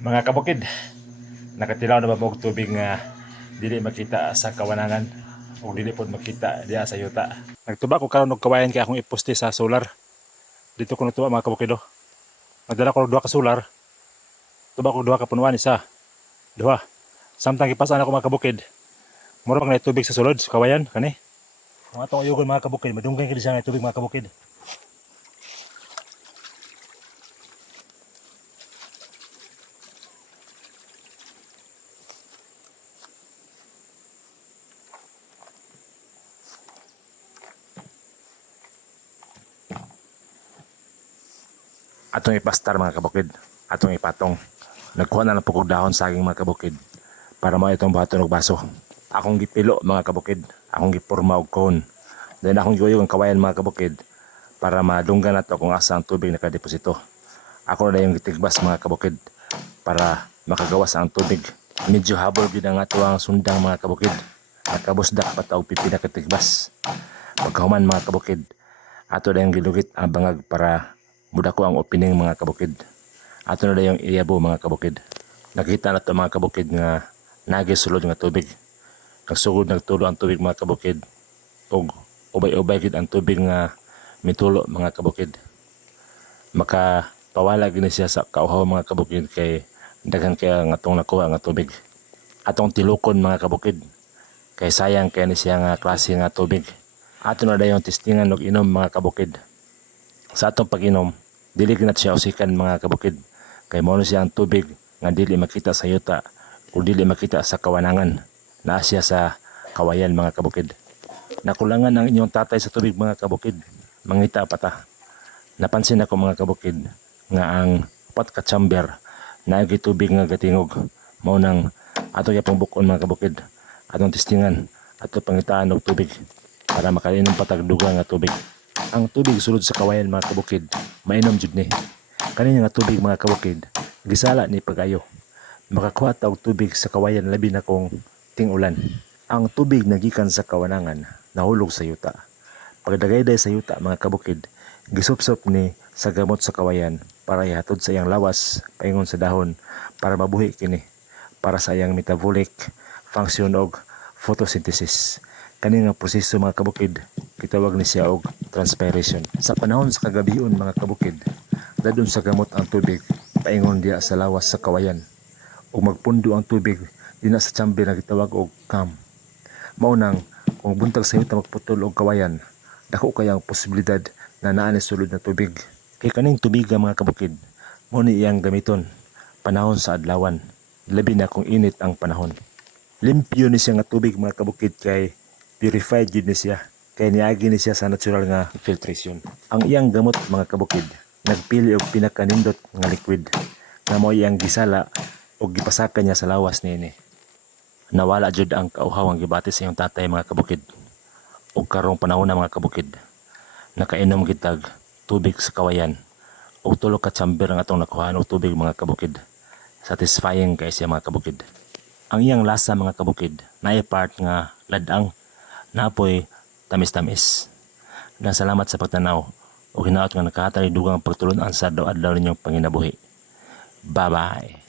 Mga kabukid, nakatilaw na ba og tubig nga dili makita sa kawanangan o dili pod makita diha sa yuta. Nagtuba ko karon og kawayan kay akong iposte sa solar. Dito ko natuwa mga kabukid. Nagdala ko og duha ka solar. Tuba ko duha ka punuan isa. Duha. Samtang gipasan ako mga kabukid. Mura pang na tubig sa sulod sa kawayan kani. Ang atong uyugon mga kabukid, madunggan kini siya nga tubig mga kabukid. Atong ipastar mga kabukid, atong ipatong. Nagkuha na lang po kog dahon saging mga kabukid para mao itong baton og baso. Akong gipilo mga kabukid, akong giporma og cone. Then akong giuyog ang kawayan mga kabukid para madunggan nato kung asa ang tubig nakadeposito. Ako na yung gitigbas mga kabukid para makagawas ang tubig. Medyo habol gid ang ato ang sundang mga kabukid. Nakabusdak pa og pipila ka tigbas. Pagkahuman mga kabukid, ato na yung gilugit ang bangag para muda ko ang opening mga kabukid. Ato na yung iyabo mga kabukid. Nakita na to mga kabukid nga nagisulod nga tubig. Nagsugod nagtulo ang tubig mga kabukid. Og ubay-ubay gid ang tubig nga mitulo mga kabukid. Makapawala gini siya sa kauhaw mga kabukid kay daghan kaya nga atong nakuha nga tubig. Atong tilukon mga kabukid. Kay sayang kay ni siya nga klase nga tubig. Ato na dayon testingan og inom mga kabukid. Sa atong pag-inom, dili na siya usikan mga kabukid. Kay mao siya ang tubig nga dili makita sa yuta o dili makita sa kawanangan. Naa siya sa kawayan mga kabukid. Nakulangan ang inyong tatay sa tubig mga kabukid. Mangita pa ta. Napansin ako mga kabukid nga ang upat ka chamber na tubig nga gatingog. Mao nang ato yapang bukon mga kabukid. Atong testingan, ato pangitaan og tubig para makainom patagduga nga tubig. Ang tubig sulod sa kawayan mga kabukid, mainom jud ni. Kani nga tubig mga kabukid, gisala ni pagayo. Makakuha ta og tubig sa kawayan labi na kung ting-ulan. Ang tubig nagikan sa kawanangan nahulog sa yuta. Pagdagayday sa yuta mga kabukid, gisupsop ni sa gamot sa kawayan para ihatod sa iyang lawas paingon sa dahon para mabuhi kini para sa iyang metabolic function og photosynthesis. Kani nga proseso mga kabukid, gitawag ni siya og transpiration. Sa panahon sa kagabion mga kabukid, dadon sa gamot ang tubig paingon diya sa lawas sa kawayan. Ug magpundo ang tubig dinha sa chamber nga gitawag og cam. Mao nang kung buntag sa yuta magputol og kawayan, dako kay ang posibilidad na naa ni sulod na tubig. Kay kaning tubiga mga kabukid, mao ni iyang gamiton panahon sa adlawan, labi na kung init ang panahon. Limpyo ni siya nga tubig mga kabukid kay purified yun ni siya. Kay niagi ni siya sa natural nga filtration. Ang iyang gamot mga kabukid, nagpili og pinakanindot nga liquid nga mao iyang gisala og gipasakan niya sa lawas niini. Nawala jud ang kauhaw ang gibati sa iyong tatay mga kabukid. Og karong panahon na mga kabukid, nakainom gitag tubig sa kawayan. Og tulo ka chamber ang atong nakuhaan og tubig mga kabukid. Satisfying kay siya mga kabukid. Ang iyang lasa mga kabukid, naay part nga ladang, napoy tamis-tamis. Salamat sa pagtanaw o hinaot nga nakahatay dugang pagtulon sa adlaw-adlaw ninyong panginabuhi. Bye-bye.